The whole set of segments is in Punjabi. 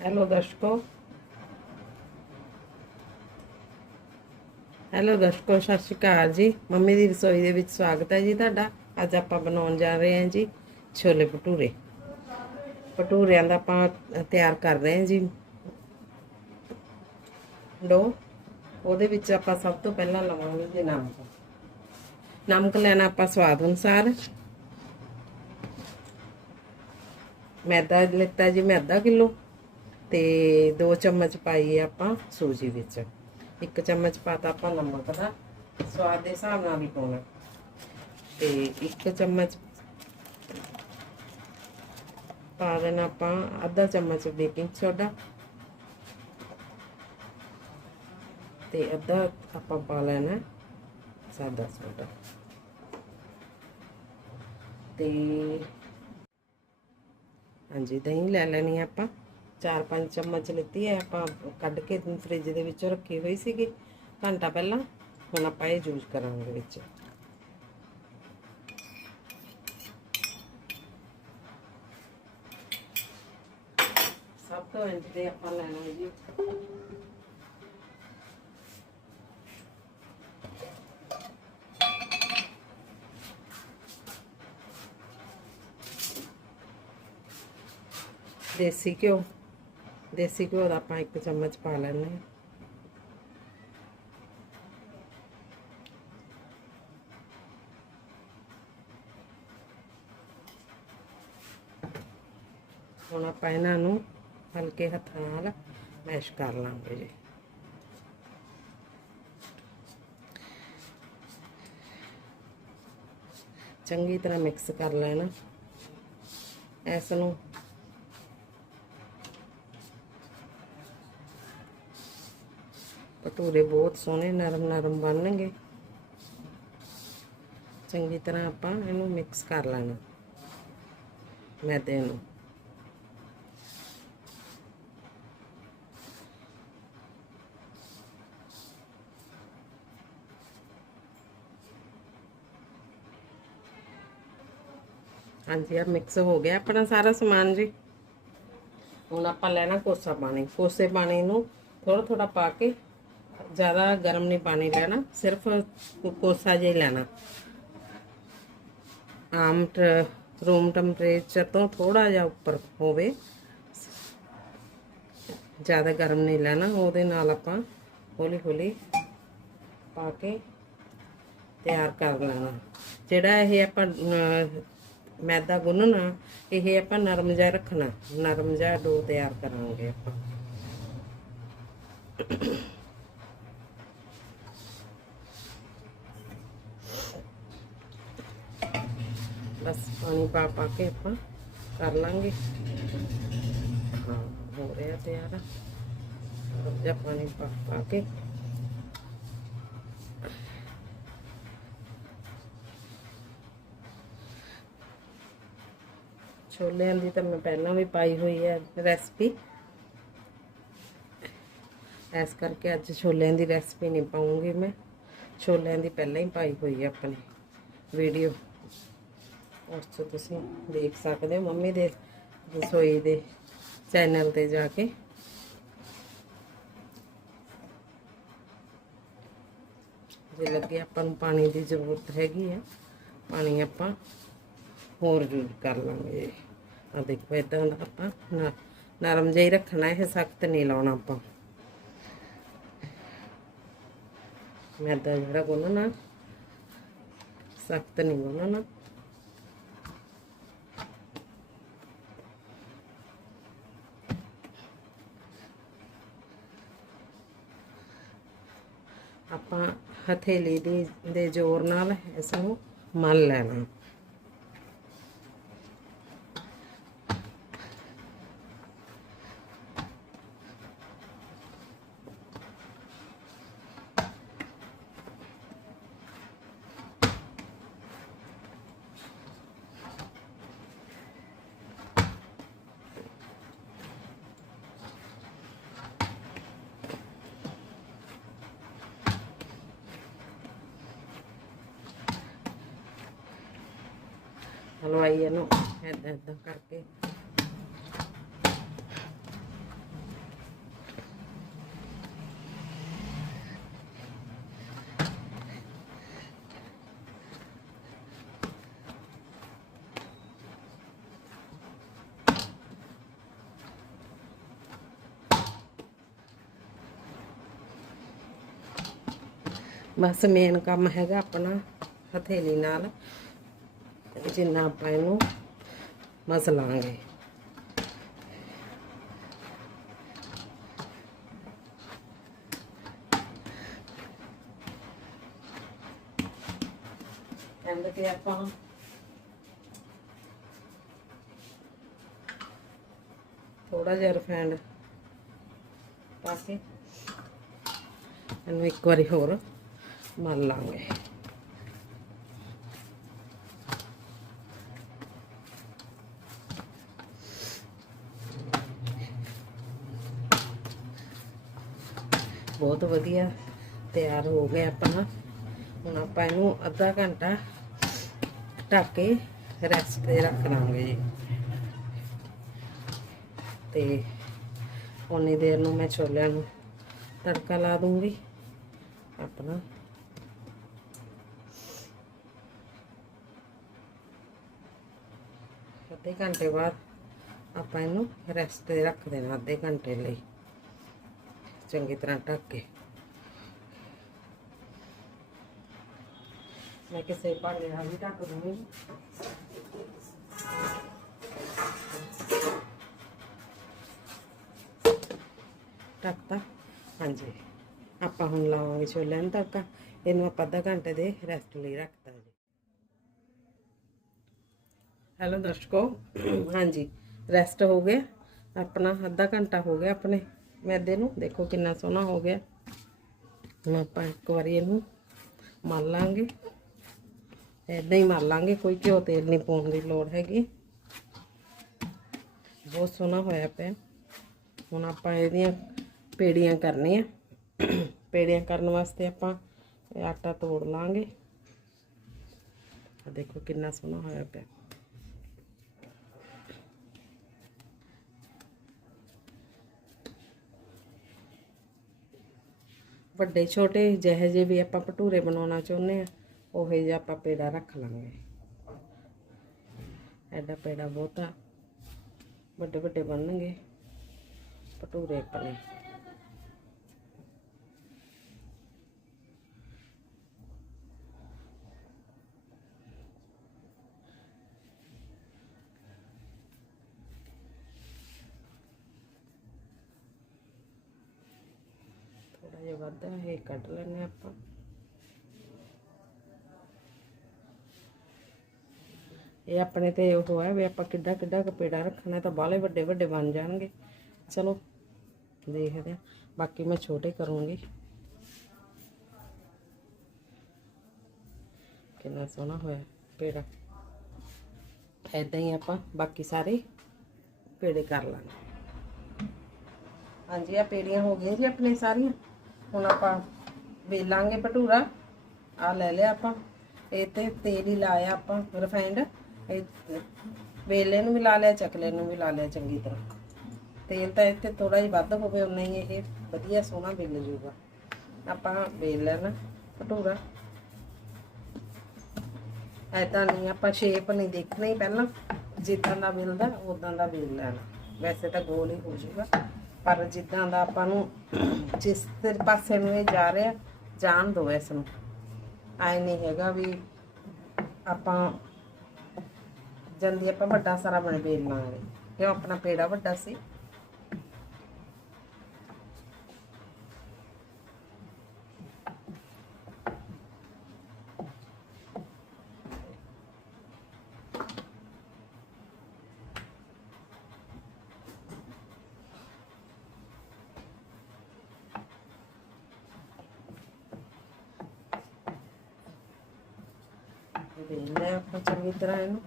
ਹੈਲੋ ਦਰਸ਼ਕੋ ਹੈਲੋ ਦਰਸ਼ਕੋ ਸਤਿ ਸ਼੍ਰੀ ਅਕਾਲ ਜੀ। ਮੰਮੀ ਦੀ ਰਸੋਈ ਦੇ ਵਿੱਚ ਸਵਾਗਤ ਹੈ ਜੀ ਤੁਹਾਡਾ। ਅੱਜ ਆਪਾਂ ਬਣਾਉਣ ਜਾ ਰਹੇ ਹਾਂ ਜੀ ਛੋਲੇ ਭਟੂਰੇ। ਭਟੂਰਿਆਂ ਦਾ ਆਪਾਂ ਤਿਆਰ ਕਰ ਰਹੇ ਹਾਂ ਜੀ। ਡੋ ਉਹਦੇ ਵਿੱਚ ਆਪਾਂ ਸਭ ਤੋਂ ਪਹਿਲਾਂ ਲਵਾਂਗੇ ਜੀ ਨਮਕ। ਨਮਕ ਲੈਣਾ ਆਪਾਂ ਸਵਾਦ ਅਨੁਸਾਰ। ਮੈਦਾ ਲਿੱਤਾ ਜੀ ਮੈਂ ਅੱਧਾ ਕਿਲੋ। ਤੇ 2 ਚਮਚ ਪਾਈ ਆਪਾਂ ਸੂਜੀ ਵਿੱਚ। ਇੱਕ ਚਮਚ ਪਾਤਾ ਆਪਾਂ ਨਮਕ ਦਾ, ਸਵਾਦ ਦੇ ਹਿਸਾਬ ਨਾਲ ਵੀ ਪਾਉਣਾ। ਤੇ ਇੱਕ ਚਮਚ ਪਾ ਦੇਣਾ ਆਪਾਂ ਅੱਧਾ ਚਮਚ ਬੇਕਿੰਗ ਸੋਡਾ। ਤੇ ਅੱਧਾ ਆਪਾਂ ਪਾ ਲੈਣਾ ਸਾਦਾ ਸੋਡਾ। ਤੇ ਹਾਂਜੀ, ਦਹੀਂ ਲੈ ਲੈਣੀ ਆਪਾਂ। 4-5 ਚਮਚ ਲਿੱਤੀ ਹੈ, ਆਪਾਂ ਕੱਢ ਕੇ ਫ੍ਰਿਜ ਦੇ ਵਿੱਚ ਰੱਖੀ ਹੋਈ ਸੀਗੀ। ਘੰਟਾ ਪਹਿਲਾਂ ਹੁਣ ਆਪਾਂ ਇਹ ਯੂਜ਼ ਕਰਾਂਗੇ ਵਿੱਚ। ਸਭ ਤੋਂ ਇੰਜ ਦੇ ਆਪਾਂ ਲੈਣਾ ਜੀ। ਦੇਸੀ ਘਿਓ। ਦੇਸੀ ਘਿਓ ਦਾ ਆਪਾਂ ਇੱਕ ਚਮਚ ਪਾ ਲੈਣੇ ਹਾਂ। ਹੁਣ ਆਪਾਂ ਇਹਨਾਂ ਨੂੰ ਹਲਕੇ ਹੱਥਾਂ ਨਾਲ ਮੈਸ਼ ਕਰ ਲਾਂਗੇ ਜੀ। ਚੰਗੀ ਤਰ੍ਹਾਂ ਮਿਕਸ ਕਰ ਲੈਣਾ। ਇਸ ਨੂੰ ਭਟੂਰੇ ਬਹੁਤ ਸੋਹਣੇ ਨਰਮ ਨਰਮ ਬਣਨਗੇ। ਚੰਗੀ ਤਰ੍ਹਾਂ ਆਪਾਂ ਇਹਨੂੰ ਮਿਕਸ ਕਰ ਲੈਣਾ, ਮੈਦੇ ਨੂੰ। ਹਾਂਜੀ ਆ ਮਿਕਸ ਹੋ ਗਿਆ ਆਪਣਾ ਸਾਰਾ ਸਮਾਨ ਜੀ। ਹੁਣ ਆਪਾਂ ਲੈਣਾ ਕੋਸਾ ਪਾਣੀ। ਕੋਸੇ ਪਾਣੀ ਨੂੰ ਥੋੜਾ ਥੋੜਾ ਪਾ ਕੇ ਜ਼ਿਆਦਾ ਗਰਮ ਨਹੀਂ ਪਾਣੀ ਲੈਣਾ, ਸਿਰਫ ਕੋਸਾ ਜਿਹਾ ਹੀ ਲੈਣਾ। ਆਮ ਰੂਮ ਟੈਂਪਰੇਚਰ ਤੋਂ ਥੋੜਾ ਜਿਹਾ ਉੱਪਰ ਹੋਵੇ। ਜ਼ਿਆਦਾ ਗਰਮ ਨਹੀਂ ਲੈਣਾ, ਉਹਦੇ ਨਾਲ ਆਪਾਂ ਹੌਲੀ ਹੌਲੀ ਪਾ ਕੇ ਤਿਆਰ ਕਰ ਲੈਣਾ। ਜਿਹੜਾ ਇਹ ਆਪਾਂ ਮੈਦਾ ਗੁੰਨਣਾ, ਇਹ ਆਪਾਂ ਨਰਮ ਜਿਹਾ ਰੱਖਣਾ। ਨਰਮ ਜਿਹਾ ਡੋ ਤਿਆਰ ਕਰਾਂਗੇ ਆਪਾਂ। ਬਸ ਪਾਣੀ ਪਾ ਪਾ ਕੇ ਆਪਾਂ ਕਰ ਲਾਂਗੇ ਹਾਂ ਹੋ ਰਿਹਾ ਤਿਆਰ ਜਾਂ ਪਾਣੀ ਪਾ ਪਾ ਕੇ ਛੋਲਿਆਂ ਦੀ ਤਾਂ ਮੈਂ ਪਹਿਲਾਂ ਵੀ ਪਾਈ ਹੋਈ ਹੈ ਰੈਸਪੀ ਐਸ ਕਰਕੇ ਅੱਜ ਛੋਲਿਆਂ ਦੀ ਰੈਸਪੀ ਨਹੀਂ ਪਾਉਂਗੀ ਮੈਂ ਛੋਲਿਆਂ ਦੀ ਪਹਿਲਾਂ ਹੀ ਪਾਈ ਹੋਈ ਹੈ ਆਪਣੀ ਵੀਡੀਓ ਉਸ ਤੋਂ ਤੁਸੀਂ ਦੇਖ ਸਕਦੇ ਹੋ, ਮੰਮੀ ਦੇ ਰਸੋਈ ਦੇ ਚੈਨਲ ਤੇ ਜਾ ਕੇ। ਜੇ ਲੱਗੇ ਆਪਾਂ ਨੂੰ ਪਾਣੀ ਦੀ ਜ਼ਰੂਰਤ ਹੈਗੀ ਹੈ ਪਾਣੀ ਆਪਾਂ ਹੋਰ ਯੂਜ਼ ਕਰ ਲਾਂਗੇ। ਆ ਦੇਖੋ ਇਦਾਂ ਦਾ ਆਪਾਂ ਨ- ਨਰਮ ਜਿਹਾ ਹੀ ਰੱਖਣਾ, ਇਹ ਸਖਤ ਨਹੀਂ ਲਾਉਣਾ ਆਪਾਂ। ਮੈਦਾ ਜਿਹੜਾ ਗੁੰਨਣਾ ਸਖਤ ਨਹੀਂ ਗੁੰਨਣਾ ਆਪਾਂ ਹਥੇਲੀ ਦੀ ਦੇ ਜ਼ੋਰ ਨਾਲ ਇਸ ਨੂੰ ਮਲ ਲੈਣਾ। ਹਲਵਾਈ ਇਹਨੂੰ ਐਦਾਂ ਐਦਾਂ ਕਰਕੇ। ਬਸ ਮੇਨ ਕੰਮ ਹੈਗਾ ਆਪਣਾ ਹਥੇਲੀ ਨਾਲ। ਜਿੰਨਾ ਆਪਾਂ ਇਹਨੂੰ ਮਸਲਾਂਗੇ। ਐਂਡ ਤੇ ਆਪਾਂ ਥੋੜਾ ਜਿਹਾ ਰਿਫਾਈਂਡ ਪਾ ਕੇ ਇਹਨੂੰ ਇੱਕ ਵਾਰੀ ਹੋਰ ਮਲ ਲਾਂਗੇ। ਬਹੁਤ ਵਧੀਆ ਤਿਆਰ ਹੋ ਗਿਆ ਆਪਣਾ ਹੁਣ ਆਪਾਂ ਇਹਨੂੰ ਅੱਧਾ ਘੰਟਾ ਢੱਕ ਕੇ ਰੈਸਟ ਤੇ ਰੱਖ ਲਾਂਗੇ ਜੀ। ਤੇ ਉਨੀ ਦੇਰ ਨੂੰ ਮੈਂ ਛੋਲਿਆਂ ਨੂੰ ਤੜਕਾ ਲਾ ਦੂੰਗੀ। ਆਪਣਾ। ਅੱਧੇ ਘੰਟੇ ਬਾਅਦ ਆਪਾਂ ਇਹਨੂੰ ਰੈਸਟ ਤੇ ਰੱਖ ਦੇਣਾ, ਅੱਧੇ ਘੰਟੇ ਲਈ। ਚੰਗੀ ਤਰ੍ਹਾਂ ਢੱਕ ਕੇ। ਮੈਂ ਕਿਸੇ ਭਾਂਡੇ ਨਾਲ ਵੀ ਢੱਕ ਦੂੰਗੀ। ਢੱਕਤਾ? ਹਾਂਜੀ। ਆਪਾਂ ਹੁਣ ਲਾਵਾਂਗੇ ਛੋਲਿਆਂ ਨੂੰ ਤੜਕਾ। ਇਹਨੂੰ ਆਪਾਂ ਅੱਧਾ ਘੰਟੇ ਦੇ ਰੈਸਟ ਲਈ ਰੱਖਤਾ ਜੀ ਹੈਲੋ ਦਰਸ਼ਕੋ। ਹਾਂਜੀ। ਰੈਸਟ ਹੋ ਗਿਆ। ਆਪਣਾ ਅੱਧਾ ਘੰਟਾ ਹੋ ਗਿਆ ਆਪਣੇ। ਮੈਦੇ ਨੂੰ, ਦੇਖੋ ਕਿੰਨਾ ਸੋਹਣਾ ਹੋ ਗਿਆ। ਹੁਣ ਆਪਾਂ ਇੱਕ ਵਾਰੀ ਇਹਨੂੰ ਮਲ ਲਾਂਗੇ। ਏਦਾਂ ਹੀ ਮਲ ਲਾਂਗੇ, ਕੋਈ ਘਿਓ ਤੇਲ ਨਹੀਂ ਪਾਉਣ ਦੀ ਲੋੜ ਹੈਗੀ। ਬਹੁਤ ਸੋਹਣਾ ਹੋਇਆ ਪਿਆ। ਹੁਣ ਆਪਾਂ ਇਹਦੀਆਂ ਪੇੜੀਆਂ ਕਰਨੀਆਂ। ਪੇੜੀਆਂ ਕਰਨ ਵਾਸਤੇ ਆਪਾਂ ਇਹ ਆਟਾ ਤੋੜ ਲਾਂਗੇ। ਦੇਖੋ ਕਿੰਨਾ ਸੋਹਣਾ ਹੋਇਆ ਪਿਆ। ਵੱਡੇ ਛੋਟੇ ਜਿਹੇ ਜਿਹੇ ਵੀ ਆਪਾਂ ਭਟੂਰੇ ਬਣਾਉਣਾ ਚਾਹੁੰਦੇ ਆ, ਉਹੇ ਜਿਹਾ ਆਪਾਂ ਪੇੜਾ ਰੱਖ ਲਾਂਗੇ। ਐਡਾ ਪੇੜਾ ਬਹੁਤਾ ਵੱਡੇ ਵੱਡੇ ਬਣਨਗੇ, ਭਟੂਰੇ ਆਪਣੇ ਥੋੜਾ ਜਿਹਾ ਵੱਧ ਹੈ, ਇਹ ਕੱਢ ਲੈਣੇ ਆਪਾਂ। ਇਹ ਆਪਣੇ ਤੇ ਉਹ ਹੈ ਵੀ ਆਪਾਂ ਕਿੱਡਾ ਕਿੱਡਾ ਕੁ ਪੇੜਾ ਰੱਖਣਾ ਤਾਂ ਬਾਹਲੇ ਵੱਡੇ ਵੱਡੇ ਬਣ ਜਾਣਗੇ। ਚਲੋ, ਦੇਖਦੇ ਹਾਂ। ਬਾਕੀ ਮੈਂ ਛੋਟੇ ਕਰੂੰਗੀ। ਕਿੰਨਾ ਸੋਹਣਾ ਹੋਇਆ ਪੇੜਾ। ਐਦਾਂ ਹੀ ਆਪਾਂ ਬਾਕੀ ਸਾਰੇ ਪੇੜੇ ਕਰ ਲਾਂਗੇ। ਹਾਂਜੀ ਆ ਪੇੜੀਆਂ ਹੋ ਗਈਆਂ ਜੀ ਆਪਣੇ ਸਾਰੀਆਂ। ਹੁਣ ਆਪਾਂ ਵੇਲਾਂਗੇ ਭਟੂਰਾ। ਆ ਲੈ ਲਿਆ ਆਪਾਂ। ਇਹ ਤੇ ਤੇਲ ਹੀ ਲਾਇਆ ਆਪਾਂ ਰਿਫਾਈਂਡ ਇਹ ਵੇਲੇ ਨੂੰ ਵੀ ਲਾ ਲਿਆ, ਚਕਲੇ ਨੂੰ ਵੀ ਲਾ ਲਿਆ ਚੰਗੀ ਤਰ੍ਹਾਂ। ਤੇਲ ਤਾਂ ਇੱਥੇ ਥੋੜਾ ਜਿਹਾ ਵੱਧ ਹੋਵੇ ਉਨਾ ਹੀ ਇਹ ਵਧੀਆ ਸੋਹਣਾ ਵੇਲ ਜੂਗਾ। ਆਪਾਂ ਵੇਲ ਲੈਣਾ ਭਟੂਰਾ। ਐਦਾਂ ਨਹੀਂ, ਆਪਾਂ ਸ਼ੇਪ ਨਹੀਂ ਦੇਖਣੀ ਪਹਿਲਾਂ। ਜਿੱਦਾਂ ਦਾ ਮਿਲਦਾ ਉਦਾਂ ਦਾ ਵੇਲ ਲੈਣਾ। ਵੈਸੇ ਤਾਂ ਗੋਲ ਹੀ ਹੋ ਜੂਗਾ। ਪਰ ਜਿੱਦਾਂ ਦਾ ਆਪਾਂ ਨੂੰ ਜਿਸ ਪਾਸੇ ਨੂੰ ਇਹ ਜਾ ਰਿਹਾ, ਜਾਣ ਦਿਓ ਇਸ ਨੂੰ ਆਏ ਨਹੀਂ ਹੈਗਾ ਵੀ ਆਪਾਂ ਜਲਦੀ ਆਪਾਂ ਵੱਡਾ ਸਾਰਾ ਬਣ ਵੇਲ ਲਾਂਗੇ। ਕਿਉਂ? ਆਪਣਾ ਪੇੜਾ ਵੱਡਾ ਸੀ। ਵੇਲ ਲਿਆ ਆਪਾਂ ਚੰਗੀ ਤਰ੍ਹਾਂ ਇਹਨੂੰ।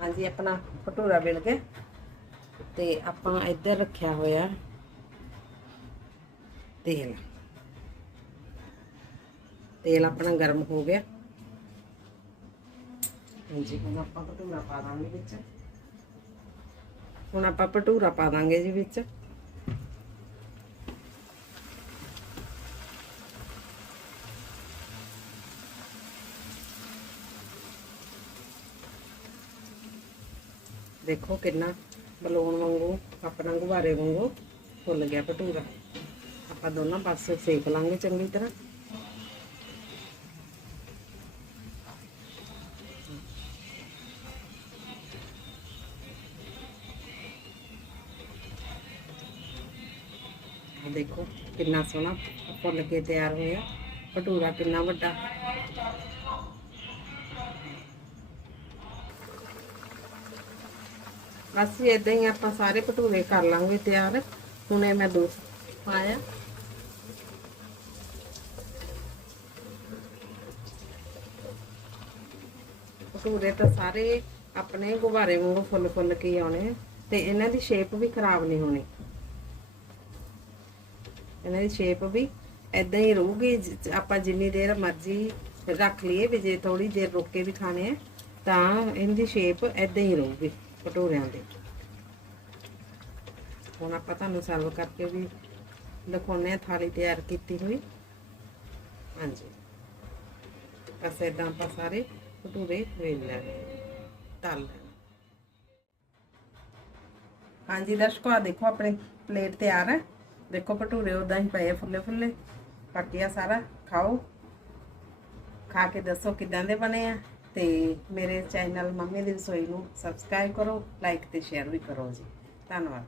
ਹਾਂਜੀ, ਆਪਣਾ ਭਟੂਰਾ ਵੇਲ ਕੇ ਤੇ ਆਪਾਂ ਇੱਧਰ ਰੱਖਿਆ ਹੋਇਆ। ਤੇਲ ਤੇਲ ਆਪਣਾ ਗਰਮ ਹੋ ਗਿਆ। ਹਾਂਜੀ, ਹੁਣ ਆਪਾਂ ਭਟੂਰਾ ਪਾ ਦਾਂਗੇ ਵਿੱਚ। ਹੁਣ ਆਪਾਂ ਭਟੂਰਾ ਪਾ ਦਾਂਗੇ ਜੀ ਵਿੱਚ। ਦੇਖੋ ਕਿੰਨਾ ਬਲੂਨ ਵਾਂਗੂ, ਆਪਣਾ ਗੁਬਾਰੇ ਵਾਂਗੂ ਫੁੱਲ ਗਿਆ ਭਟੂਰਾ। ਆਪਾਂ ਦੋਨਾਂ ਪਾਸੇ ਸੇਕ ਲਾਂਗੇ ਚੰਗੀ ਤਰ੍ਹਾਂ। ਦੇਖੋ ਕਿੰਨਾ ਸੋਹਣਾ ਫੁੱਲ ਕੇ ਤਿਆਰ ਹੋਇਆ। ਭਟੂਰਾ ਕਿੰਨਾ ਵੱਡਾ। ਬਸ ਇਦਾਂ ਹੀ ਆਪਾਂ ਸਾਰੇ ਭਟੂਰੇ ਕਰ ਲਾਂਗੇ ਤਿਆਰ। ਹੁਣੇ ਮੈਂ ਦੋ ਪਾਇਆ। ਭਟੂਰੇ ਤਾਂ ਸਾਰੇ ਆਪਣੇ ਗੁਬਾਰੇ ਵਾਂਗੂ ਫੁੱਲ ਫੁੱਲ ਕੇ ਆਉਣੇ ਆ ਤੇ ਇਹਨਾਂ ਦੀ ਸ਼ੇਪ ਵੀ ਖਰਾਬ ਨਹੀਂ ਹੋਣੀ। ਇਹਨਾਂ ਦੀ ਸ਼ੇਪ ਵੀ ਐਦਾਂ ਹੀ ਰਹੂਗੀ ਆਪਾਂ ਜਿੰਨੀ ਦੇਰ ਮਰਜ਼ੀ ਰੱਖ ਲਈਏ ਵੀ ਜੇ ਥੋੜੀ ਦੇਰ ਰੁਕ ਕੇ ਵੀ ਖਾਣੇ ਆ, ਤਾਂ ਇਹਦੀ ਸ਼ੇਪ ਐਦਾਂ ਹੀ ਰਹੂਗੀ ਭਟੂਰਿਆਂ ਦੀ। ਹੁਣ ਆਪਾਂ ਤੁਹਾਨੂੰ ਸਰਵ ਕਰਕੇ ਵੀ ਦਿਖਾਉਂਦੇ ਆ ਥਾਲੀ ਤਿਆਰ ਕੀਤੀ ਹੋਈ। ਹਾਂਜੀ। ਬਸ ਏਦਾਂ ਆਪਾਂ ਸਾਰੇ ਭਟੂਰੇ ਵੇਲ ਲੈਣੇ ਤਲ ਲੈਣੇ ਹਾਂਜੀ, ਦਰਸ਼ਕੋ ਆ ਦੇਖੋ, ਆਪਣੇ ਪਲੇਟ ਤਿਆਰ ਹੈ। ਦੇਖੋ ਭਟੂਰੇ ਉਦਾਂ ਹੀ ਪਏ ਆ ਫੁੱਲੇ ਫੁੱਲੇ। ਪੱਕਿਆ ਸਾਰਾ, ਖਾਓ। ਖਾ ਕੇ ਦੱਸੋ ਕਿਦਾਂ ਦੇ ਬਣੇ ਆ। ਤੇ ਮੇਰੇ ਚੈਨਲ ਮੰਮੀ ਦੀ ਰਸੋਈ ਨੂੰ ਸਬਸਕ੍ਰਾਈਬ ਕਰੋ ਲਾਈਕ ਤੇ ਸ਼ੇਅਰ ਵੀ ਕਰੋ ਜੀ। ਧੰਨਵਾਦ।